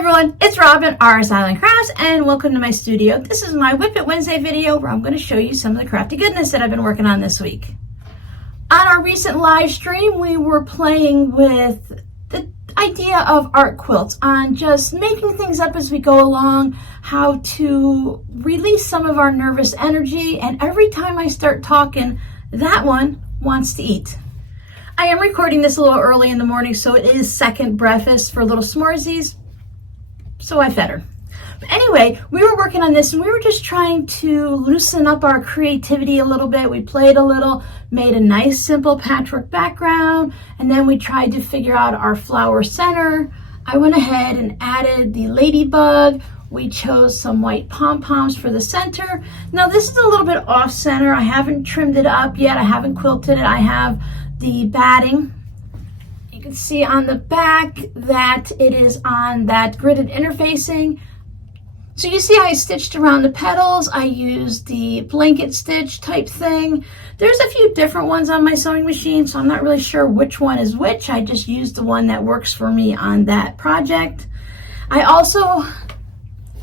everyone, it's Robin, RS Island Crafts, and welcome to my studio. This is my WiP It Wednesday video where I'm going to show you some of the crafty goodness that I've been working on this week. On our recent live stream, we were playing with the idea of art quilts, on just making things up as we go along, how to release some of our nervous energy, and every time I start talking, that one wants to eat. I am recording this a little early in the morning, so it is second breakfast for little s'moresies. So I fed her. But anyway, we were working on this and we were just trying to loosen up our creativity a little bit. We played a little, made a nice simple patchwork background, and then we tried to figure out our flower center. I went ahead and added the ladybug. We chose some white pom-poms for the center. Now this is a little bit off center. I haven't trimmed it up yet. I haven't quilted it. I have the batting. You can see on the back that it is on that gridded interfacing. So you see I stitched around the petals. I used the blanket stitch type thing. There's a few different ones on my sewing machine, so I'm not really sure which one is which. I just used the one that works for me on that project. I also,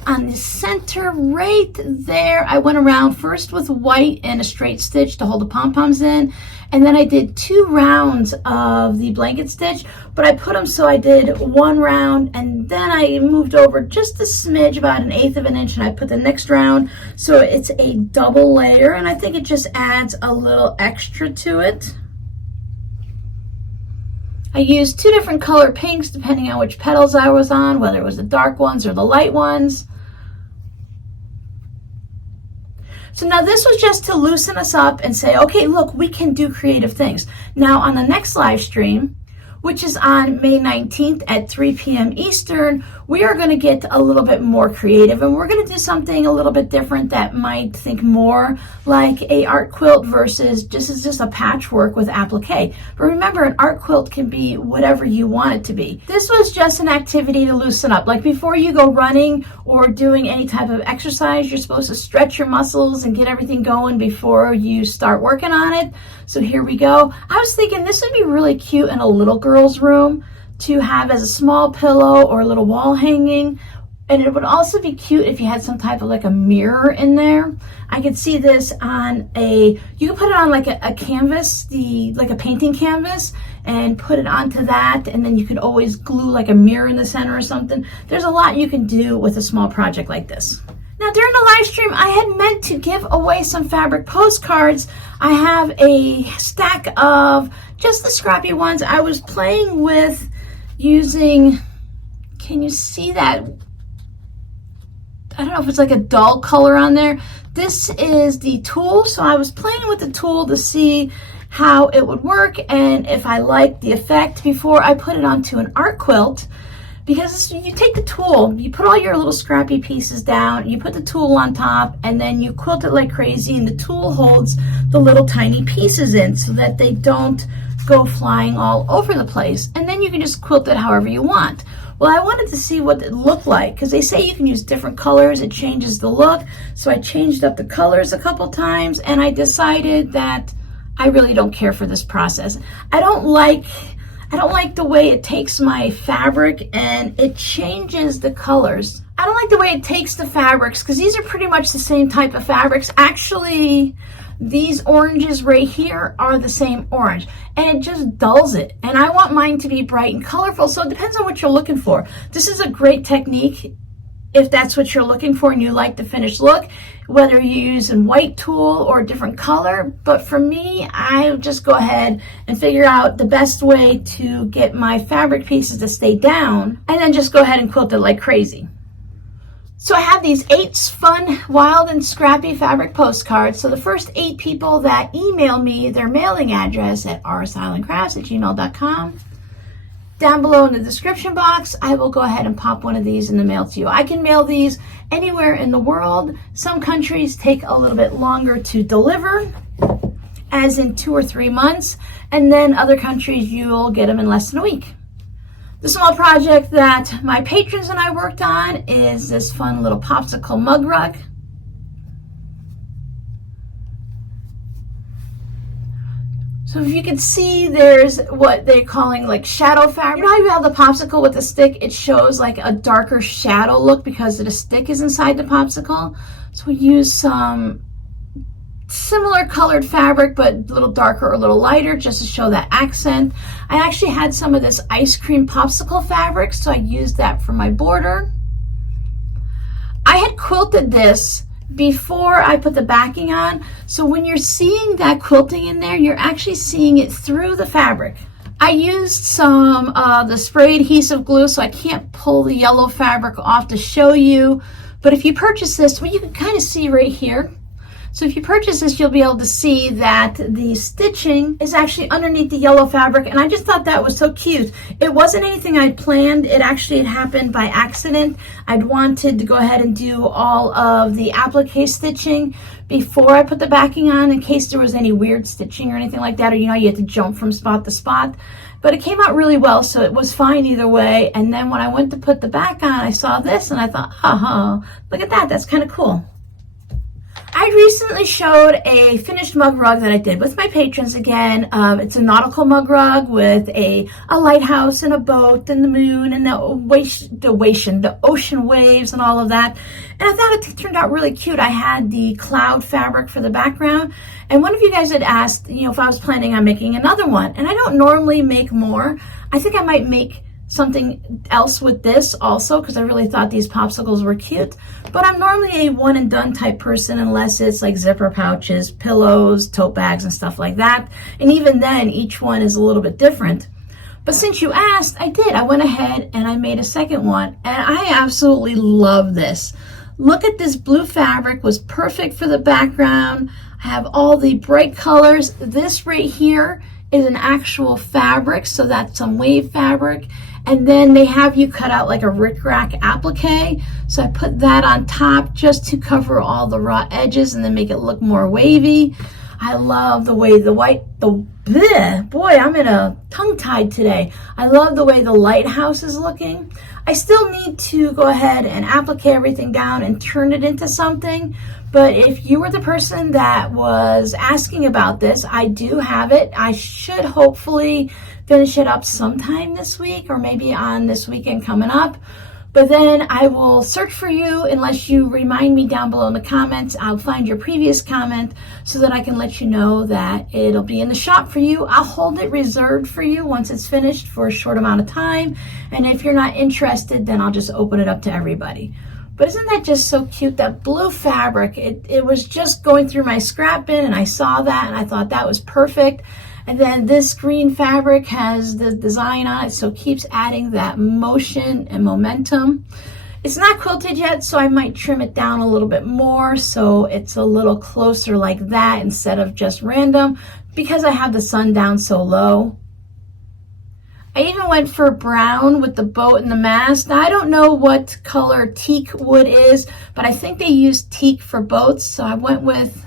on the center right there, I went around first with white and a straight stitch to hold the pom-poms in. And then I did 2 rounds of the blanket stitch, but I put them so I did 1 round and then I moved over just a smidge, about 1/8 of an inch, and I put the next round. So it's a double layer, and I think it just adds a little extra to it. I used 2 different color pinks depending on which petals I was on, whether it was the dark ones or the light ones. So now this was just to loosen us up and say, okay, look, we can do creative things. Now on the next live stream, which is on May 19th at 3 p.m. Eastern, we are going to get a little bit more creative, and we're going to do something a little bit different that might think more like a art quilt versus just a patchwork with applique. But remember, an art quilt can be whatever you want it to be. This was just an activity to loosen up. Like before you go running or doing any type of exercise, you're supposed to stretch your muscles and get everything going before you start working on it. So here we go. I was thinking this would be really cute in a little girl's room to have as a small pillow or a little wall hanging. And it would also be cute if you had some type of like a mirror in there. I could see this on you could put it on like a canvas, like a painting canvas, and put it onto that, and then you could always glue like a mirror in the center or something. There's a lot you can do with a small project like this. Now during the live stream, I had meant to give away some fabric postcards. I have a stack of just the scrappy ones. I was playing with using, can you see that? I don't know if it's like a dull color on there. This is the tool, so I was playing with the tool to see how it would work and if I liked the effect before I put it onto an art quilt. Because you take the tool, you put all your little scrappy pieces down, you put the tool on top, and then you quilt it like crazy, and the tool holds the little tiny pieces in so that they don't go flying all over the place. And then you can just quilt it however you want. Well, I wanted to see what it looked like, because they say you can use different colors, it changes the look. So I changed up the colors a couple times, and I decided that I really don't care for this process. I don't like the way it takes my fabric and it changes the colors. I don't like the way it takes the fabrics, because these are pretty much the same type of fabrics. Actually, these oranges right here are the same orange, and it just dulls it. And I want mine to be bright and colorful, so it depends on what you're looking for. This is a great technique if that's what you're looking for and you like the finished look, whether you use a white tool or a different color. But for me, I just go ahead and figure out the best way to get my fabric pieces to stay down, and then just go ahead and quilt it like crazy. So I have these 8 fun, wild, and scrappy fabric postcards. So the first 8 people that email me their mailing address at rsislandcrafts@gmail.com, down below in the description box, I will go ahead and pop one of these in the mail to you. I can mail these anywhere in the world. Some countries take a little bit longer to deliver, as in 2 or 3 months, and then other countries you'll get them in less than a week. The small project that my patrons and I worked on is this fun little popsicle mug rug. So if you can see, there's what they're calling like shadow fabric. You know how you have the popsicle with the stick? It shows like a darker shadow look because the stick is inside the popsicle. So we use some similar colored fabric, but a little darker or a little lighter just to show that accent. I actually had some of this ice cream popsicle fabric, so I used that for my border. I had quilted this before I put the backing on, so when you're seeing that quilting in there, you're actually seeing it through the fabric. I used some of the spray adhesive glue, so I can't pull the yellow fabric off to show you, but if you purchase this, well, you can kind of see right here. So if you purchase this, you'll be able to see that the stitching is actually underneath the yellow fabric, and I just thought that was so cute. It wasn't anything I'd planned. It actually had happened by accident. I'd wanted to go ahead and do all of the applique stitching before I put the backing on in case there was any weird stitching or anything like that, or you had to jump from spot to spot. But it came out really well, so it was fine either way. And then when I went to put the back on, I saw this and I thought, look at that, that's kind of cool. I recently showed a finished mug rug that I did with my patrons again. It's a nautical mug rug with a lighthouse and a boat and the moon and the ocean waves and all of that. And I thought it turned out really cute. I had the cloud fabric for the background. And one of you guys had asked, if I was planning on making another one. And I don't normally make more. I think I might make something else with this also because I really thought these popsicles were cute, but I'm normally a one and done type person unless it's like zipper pouches, pillows, tote bags and stuff like that, and even then each one is a little bit different. But since you asked, I went ahead and I made a second one, and I absolutely love this. Look at this blue fabric, was perfect for the background. I have all the bright colors. This right here is an actual fabric, so that's some wave fabric. And then they have you cut out like a rickrack applique. So I put that on top just to cover all the raw edges and then make it look more wavy. I love the way boy, I'm in a tongue-tied today. I love the way the lighthouse is looking. I still need to go ahead and applique everything down and turn it into something. But if you were the person that was asking about this, I do have it. I should hopefully finish it up sometime this week or maybe on this weekend coming up. But then I will search for you unless you remind me down below in the comments. I'll find your previous comment so that I can let you know that it'll be in the shop for you. I'll hold it reserved for you once it's finished for a short amount of time. And if you're not interested, then I'll just open it up to everybody. But isn't that just so cute? That blue fabric, it was just going through my scrap bin and I saw that and I thought that was perfect. And then this green fabric has the design on it, so it keeps adding that motion and momentum. It's not quilted yet, so I might trim it down a little bit more so it's a little closer like that instead of just random because I have the sun down so low. I even went for brown with the boat and the mast. Now, I don't know what color teak wood is, but I think they use teak for boats, so I went with,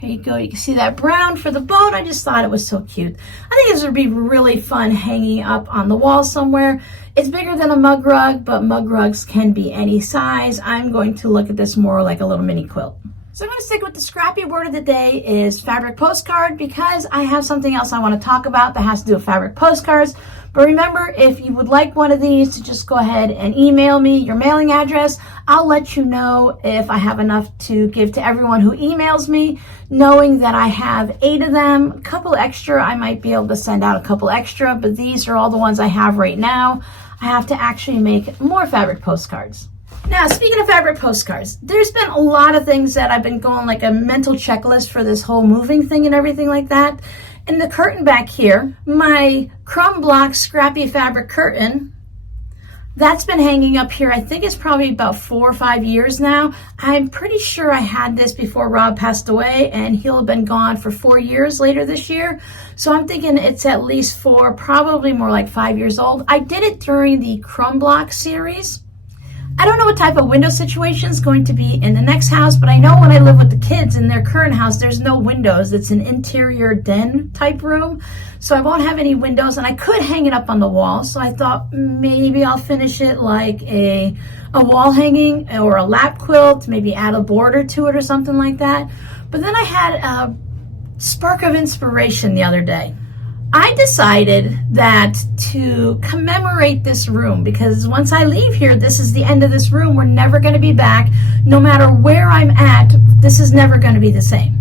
there you go, you can see that brown for the boat. I just thought it was so cute. I think this would be really fun hanging up on the wall somewhere. It's bigger than a mug rug, but mug rugs can be any size. I'm going to look at this more like a little mini quilt. So I'm going to stick with the scrappy word of the day is fabric postcard because I have something else I want to talk about that has to do with fabric postcards. But remember, if you would like one of these, to just go ahead and email me your mailing address. I'll let you know if I have enough to give to everyone who emails me, knowing that I have 8 of them. A couple extra, I might be able to send out a couple extra, but these are all the ones I have right now. I have to actually make more fabric postcards. Now, speaking of fabric postcards, there's been a lot of things that I've been going like a mental checklist for this whole moving thing and everything like that. And the curtain back here, my crumb block scrappy fabric curtain, that's been hanging up here. I think it's probably about 4 or 5 years now. I'm pretty sure I had this before Rob passed away, and he'll have been gone for 4 years later this year. So I'm thinking it's at least 4, probably more like 5 years old. I did it during the crumb block series. I don't know what type of window situation is going to be in the next house, but I know when I live with the kids in their current house, there's no windows. It's an interior den type room, so I won't have any windows, and I could hang it up on the wall. So I thought maybe I'll finish it like a wall hanging or a lap quilt, maybe add a border to it or something like that. But then I had spark of inspiration the other day. I decided that to commemorate this room, because once I leave here, this is the end of this room. We're never going to be back. No matter where I'm at, this is never going to be the same.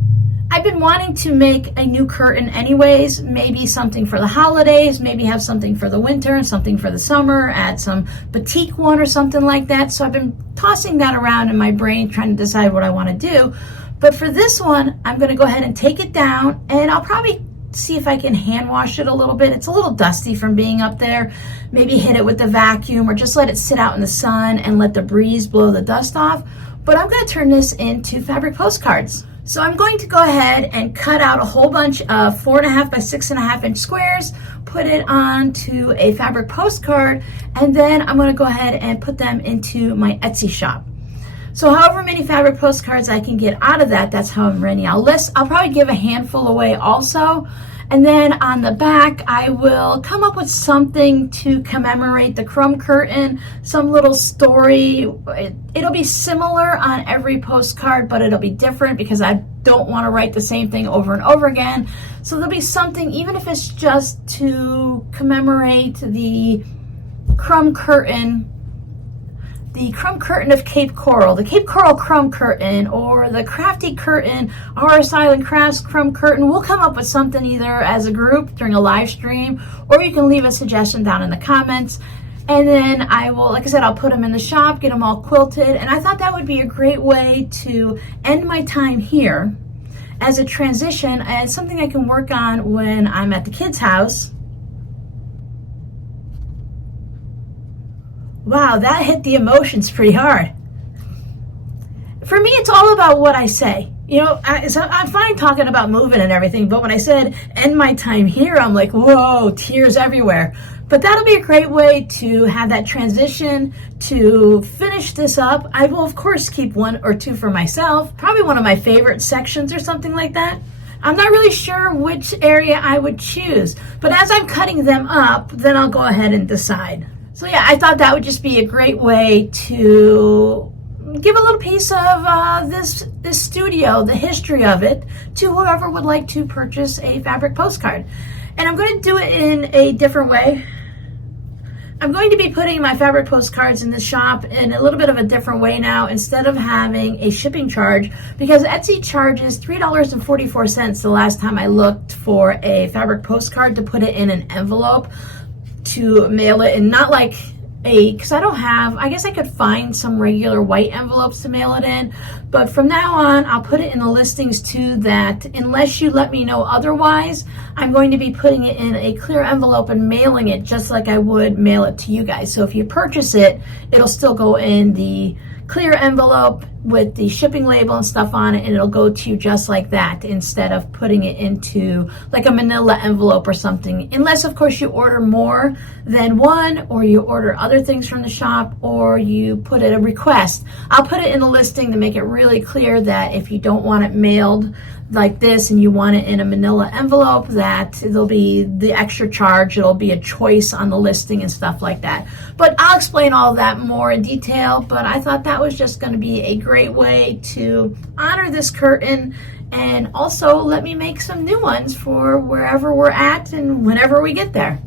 I've been wanting to make a new curtain anyways, maybe something for the holidays, maybe have something for the winter and something for the summer, add some batik one or something like that. So I've been tossing that around in my brain, trying to decide what I want to do. But for this one, I'm going to go ahead and take it down, and I'll probably see if I can hand wash it a little bit. It's a little dusty from being up there. Maybe hit it with the vacuum or just let it sit out in the sun and let the breeze blow the dust off. But I'm going to turn this into fabric postcards. So I'm going to go ahead and cut out a whole bunch of 4.5 by 6.5 inch squares, put it onto a fabric postcard, and then I'm going to go ahead and put them into my Etsy shop. So however many fabric postcards I can get out of that, that's how many I'll list. I'll probably give a handful away also. And then on the back, I will come up with something to commemorate the crumb curtain, some little story. It'll be similar on every postcard, but it'll be different because I don't want to write the same thing over and over again. So there'll be something, even if it's just to commemorate the crumb curtain, the crumb curtain of Cape Coral, the Cape Coral crumb curtain, or the crafty curtain, RS Island Crafts crumb curtain. We'll come up with something either as a group during a live stream, or you can leave a suggestion down in the comments. And then I will, like I said, I'll put them in the shop, get them all quilted. And I thought that would be a great way to end my time here as a transition and something I can work on when I'm at the kids' house. Wow, that hit the emotions pretty hard. For me, it's all about what I say. You know, I'm fine talking about moving and everything, but when I said end my time here, I'm like, whoa, tears everywhere. But that'll be a great way to have that transition to finish this up. I will, of course, keep 1 or 2 for myself, probably one of my favorite sections or something like that. I'm not really sure which area I would choose, but as I'm cutting them up, then I'll go ahead and decide. So yeah, I thought that would just be a great way to give a little piece of this studio, the history of it, to whoever would like to purchase a fabric postcard. And I'm going to do it in a different way. I'm going to be putting my fabric postcards in the shop in a little bit of a different way now, instead of having a shipping charge, because Etsy charges $3.44 the last time I looked for a fabric postcard to put it in an envelope to mail it, and not like because I don't have, I guess I could find some regular white envelopes to mail it in, but from now on I'll put it in the listings too, that unless you let me know otherwise, I'm going to be putting it in a clear envelope and mailing it just like I would mail it to you guys. So if you purchase it, it'll still go in the clear envelope with the shipping label and stuff on it, and it'll go to you just like that, instead of putting it into like a manila envelope or something, unless of course you order more than one, or you order other things from the shop, or you put it a request. I'll put it in the listing to make it really clear that if you don't want it mailed like this and you want it in a manila envelope, that there'll be the extra charge. It'll be a choice on the listing and stuff like that. But I'll explain all that more in detail, but I thought that was just going to be a great way to honor this curtain, and also let me make some new ones for wherever we're at and whenever we get there.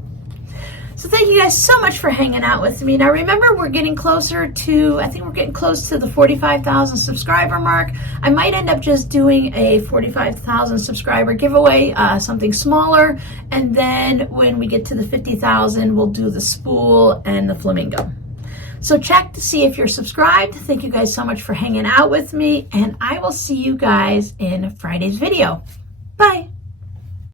So thank you guys so much for hanging out with me. Now remember, we're getting closer to, I think we're getting close to the 45,000 subscriber mark. I might end up just doing a 45,000 subscriber giveaway, something smaller. And then when we get to the 50,000, we'll do the spool and the flamingo. So check to see if you're subscribed. Thank you guys so much for hanging out with me, and I will see you guys in Friday's video. Bye.